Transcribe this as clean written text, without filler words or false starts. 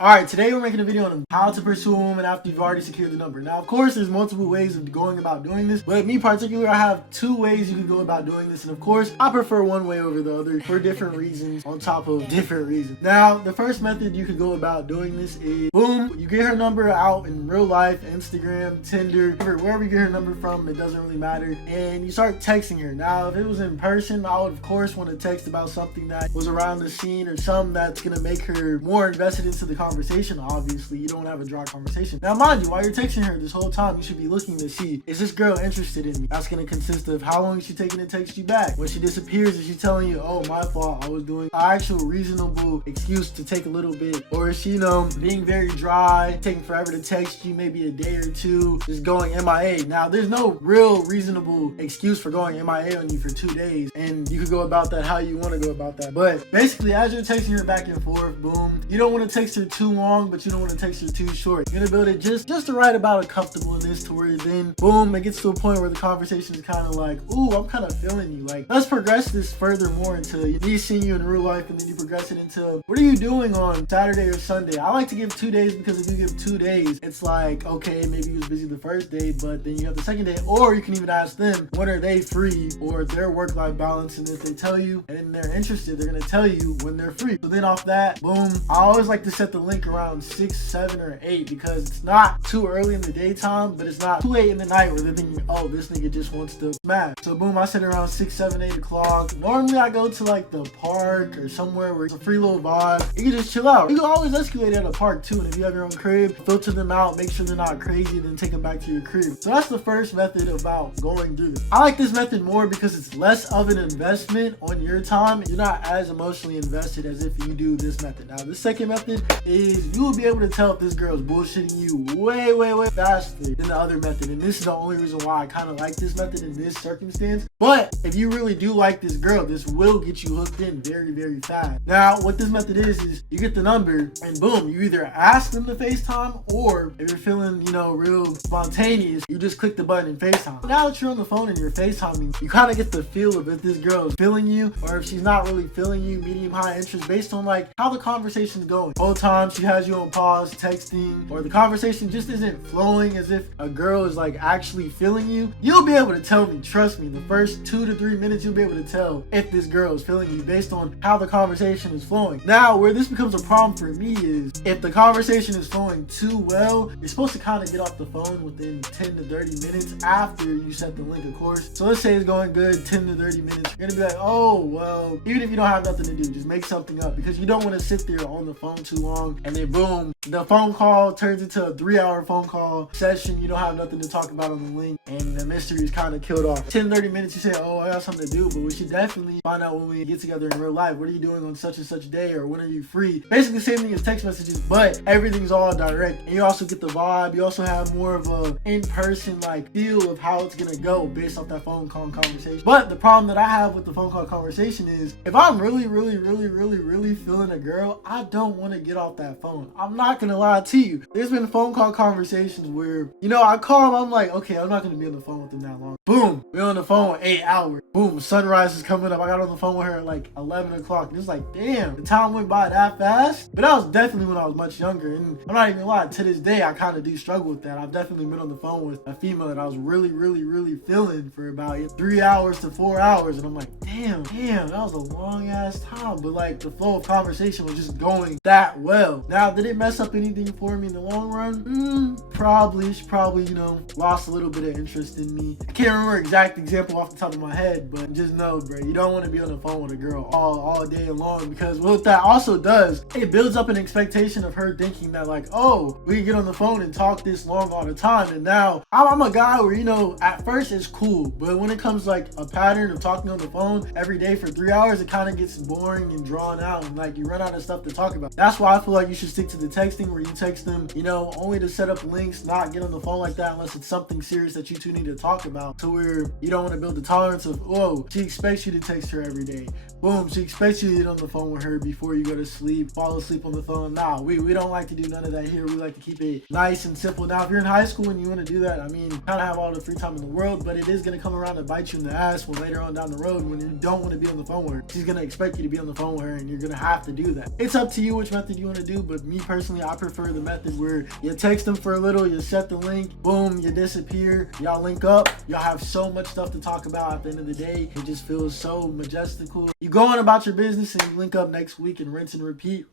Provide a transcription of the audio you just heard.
Alright, today we're making a video on how to pursue a woman after you've already secured the number. Now, of course, there's multiple ways of going about doing this, but me particular, I have two ways you can go about doing this, and of course, I prefer one way over the other for different reasons on top of different reasons. Now, the first method you could go about doing this is, boom, you get her number out in real life, Instagram, Tinder, wherever you get her number from, it doesn't really matter, and you start texting her. Now, if it was in person, I would of course want to text about something that was around the scene or something that's gonna make her more invested into the conversation. Obviously, you don't have a dry conversation. Now, mind you, while you're texting her this whole time, you should be looking to see, is this girl interested in me? That's going to consist of how long is she taking to text you back? When she disappears, is she telling you, oh, my fault, I was doing an actual reasonable excuse to take a little bit? Or is she, being very dry, taking forever to text you, maybe a day or two, just going MIA? Now, there's no real reasonable excuse for going MIA on you for 2 days, and you could go about that how you want to go about that. But basically, as you're texting her back and forth, boom, you don't want to text her too long, but you don't want to text her too short. You're gonna build it just the right amount of comfortableness to where then, boom, it gets to a point where the conversation is kind of like, ooh, I'm kind of feeling you. Like, let's progress this further more into me seeing you in real life, and then you progress it into, what are you doing on Saturday or Sunday? I like to give 2 days, because if you give 2 days, it's like, okay, maybe he was busy the first day, but then you have the second day. Or you can even ask them, when are they free, or their work-life balance, and if they tell you and they're interested, they're gonna tell you when they're free. So then off that, boom, I always like to set the link around 6, 7, or 8, because it's not too early in the daytime, but it's not too late in the night where they're thinking, oh, this nigga just wants to smash. So boom, I set it around 6, 7, 8 o'clock. Normally I go to like the park or somewhere where it's a free little vibe. You can just chill out. You can always escalate at a park too, and if you have your own crib, filter them out, make sure they're not crazy, then take them back to your crib. So that's the first method about going through this. I like this method more because it's less of an investment on your time. You're not as emotionally invested as if you do this method. Now, the second method is you will be able to tell if this girl's bullshitting you way faster than the other method. And this is the only reason why I kind of like this method in this circumstance. But if you really do like this girl, this will get you hooked in very fast. Now, what this method is you get the number and boom, you either ask them to FaceTime, or if you're feeling, real spontaneous, you just click the button and FaceTime. Now that you're on the phone and you're FaceTiming, you kind of get the feel of if this girl is feeling you or if she's not really feeling you, medium high interest, based on like how the conversation's going. Whole time she has you on pause, texting, or the conversation just isn't flowing as if a girl is like actually feeling you. You'll be able to tell me, trust me, the first 2 to 3 minutes you'll be able to tell if this girl is feeling you based on how the conversation is flowing. Now, where this becomes a problem for me is if the conversation is flowing too well, you're supposed to kind of get off the phone within 10 to 30 minutes after you set the link, of course. So let's say it's going good, 10 to 30 minutes. You're gonna be like, oh, well, even if you don't have nothing to do, just make something up, because you don't want to sit there on the phone too long and then boom, the phone call turns into a 3-hour phone call session. You don't have nothing to talk about on the link and the mystery is kind of killed off. 10, 30 minutes, you say, oh, I got something to do, but we should definitely find out when we get together in real life. What are you doing on such and such day, or when are you free? Basically, same thing as text messages, but everything's all direct. And you also get the vibe. You also have more of a in-person like feel of how it's gonna go based off that phone call conversation. But the problem that I have with the phone call conversation is if I'm really feeling a girl, I don't want to get off that phone. I'm not gonna lie to you. There's been phone call conversations where, I call them, I'm like, okay, I'm not gonna be on the phone with them that long. Boom, we're on the phone 8 hours. Boom, sunrise is coming up. I got on the phone with her at like 11 o'clock. It's like, damn, the time went by that fast. But that was definitely when I was much younger. And I'm not even gonna lie, to this day, I kind of do struggle with that. I've definitely been on the phone with a female that I was really feeling for about 3 hours to 4 hours. And I'm like, damn, that was a long ass time. But like the flow of conversation was just going that well. Now, did it mess up anything for me in the long run? Probably. She probably, lost a little bit of interest in me. I can't remember exact example off the top of my head, but just know, bro, you don't want to be on the phone with a girl all day long, because what that also does, it builds up an expectation of her thinking that like, oh, we can get on the phone and talk this long all the time. And now I'm a guy where, at first it's cool, but when it comes like a pattern of talking on the phone every day for 3 hours, it kind of gets boring and drawn out, and like you run out of stuff to talk about. That's why I feel like you should stick to the texting, where you text them, only to set up links, not get on the phone like that unless it's something serious that you two need to talk about, to where you don't want to build the tolerance of, oh, she expects you to text her every day. Boom, she expects you to get on the phone with her before you go to sleep, fall asleep on the phone. Nah, we don't like to do none of that here. We like to keep it nice and simple. Now, if you're in high school and you want to do that, kind of have all the free time in the world, but it is going to come around to bite you in the ass when later on down the road, when you don't want to be on the phone with her, she's going to expect you to be on the phone with her, and you're going to have to do that. It's up to you which method you want to do, but me personally, I prefer the method where you text them for a little, you set the link, boom, you disappear, y'all link up, y'all have so much stuff to talk about at the end of the day. It just feels so majestical. You go on about your business and you link up next week and rinse and repeat.